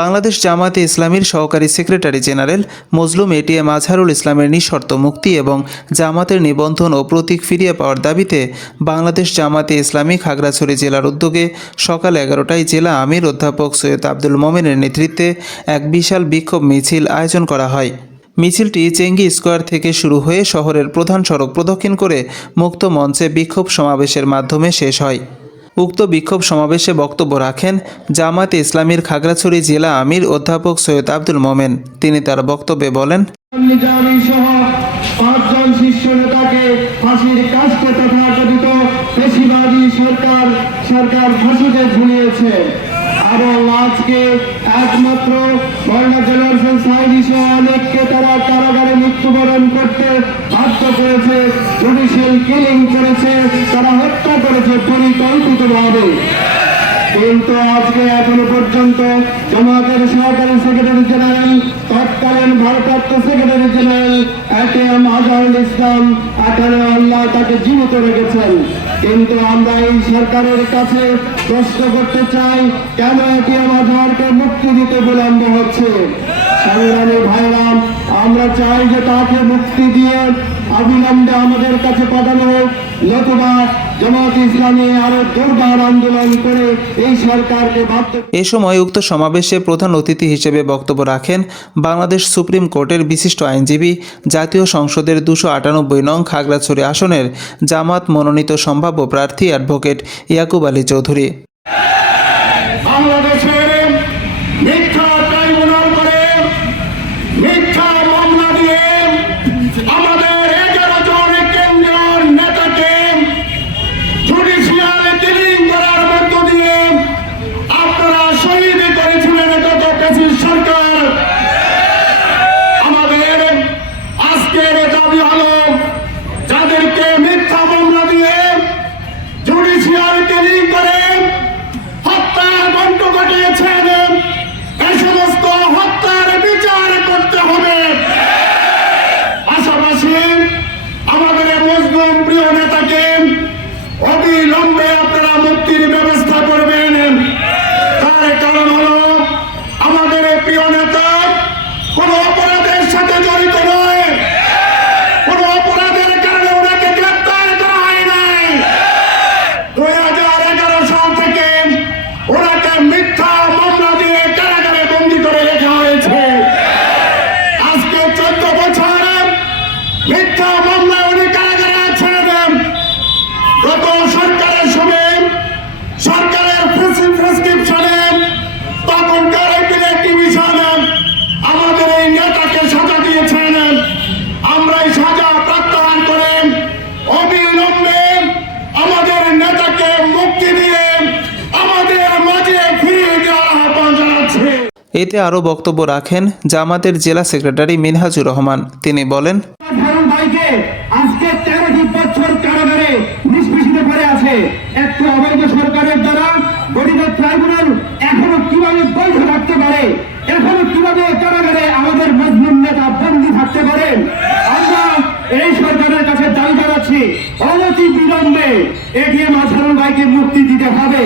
বাংলাদেশ জামাতে ইসলামীর সহকারী সেক্রেটারি জেনারেল মজলুম এটিএম আজহারুল ইসলামের নিঃশর্ত মুক্তি এবং জামাতের নিবন্ধন ও প্রতীক ফিরিয়ে পাওয়ার দাবিতে বাংলাদেশ জামাতে ইসলামী খাগড়াছড়ি জেলার উদ্যোগে সকাল 11টায় জেলা আমির অধ্যাপক সৈয়দ আব্দুল মোমেনের নেতৃত্বে এক বিশাল বিক্ষোভ মিছিল আয়োজন করা হয়। মিছিলটি চেঙ্গি স্কোয়ার থেকে শুরু হয়ে শহরের প্রধান সড়ক প্রদক্ষিণ করে মুক্ত মঞ্চে বিক্ষোভ সমাবেশের মাধ্যমে শেষ হয়। উক্ত বিক্ষোভ সমাবেশে বক্তব্য রাখেন জামাতে ইসলামীর খাগড়াছড়ি জেলা আমির অধ্যাপক সৈয়দ আব্দুল মোমেন। তিনি তার বক্তব্যে বলেন, পাঁচজন শীর্ষ নেতাকে ফাঁসির কাস্টে তথাকথিত পেশিবাদী সরকার ফাঁসিতে ঝুলিয়েছে এবং আজকে একমাত্র মৌলানা দেলোয়ার হোসেন সাঈদী সহ অনেককে তারা কারাগারে মৃত্যুবরণ করতে বাধ্য করেছে, জুডিশিয়াল কিলিং করেছে, তারা হত্যা করেছে পরিকল্পিতভাবে। কিন্তু আজকে এখনো পর্যন্ত জামাতের সহকারী সেক্রেটারি জেনারেল তৎকালীন ভারপ্রাপ্ত secretary general ATM Azharul Islam এখনো আল্লাহ তাকে জীবিত রেখেছেন। কিন্তু আমরা এই সরকারের কাছে প্রশ্ন করতে চাই, কেন এটিএম আজহারকে মুক্তি দিতে বিলম্ব হচ্ছে? সংগ্রামী ভাইরাম, আমরা চাই যে তাকে মুক্তি দিয়ে অবিলম্বে আমাদের কাছে পাঠানো হোক, নতুবা জামাত ইসলামী আরো জোরদার আন্দোলন করে এই সরকারকে বাধ্য। এ সময় উক্ত সমাবেশে প্রধান অতিথি হিসেবে বক্তব্য রাখেন বাংলাদেশ সুপ্রিম কোর্টের বিশিষ্ট আইনজীবী, জাতীয় সংসদের 298 নং খাগড়াছড়ি আসনের জামাত মনোনীত সম্ভাব্য প্রার্থী অ্যাডভোকেট ইয়াকুব আলী চৌধুরী। এতে আরও বক্তব্য রাখেন জামাতের জেলা সেক্রেটারি মিনহাজুর রহমান। তিনি বলেন, আজকে 13 বছর কারাগারে নিষ্পেষিত করে আছে একটি অবৈধ সরকারের দ্বারা গঠিত ট্রাইব্যুনাল এখনো কিভাবে বৈধ থাকতে পারে? এখনো কিভাবে কারাগারে আমাদের মজলুম নেতা বন্দী থাকতে পারেন? আমরা এই সরকারের কাছে দাবি জানাচ্ছি, অনতি বিলম্বে এটিএম আজহারুল ভাইকে মুক্তি দিতে হবে।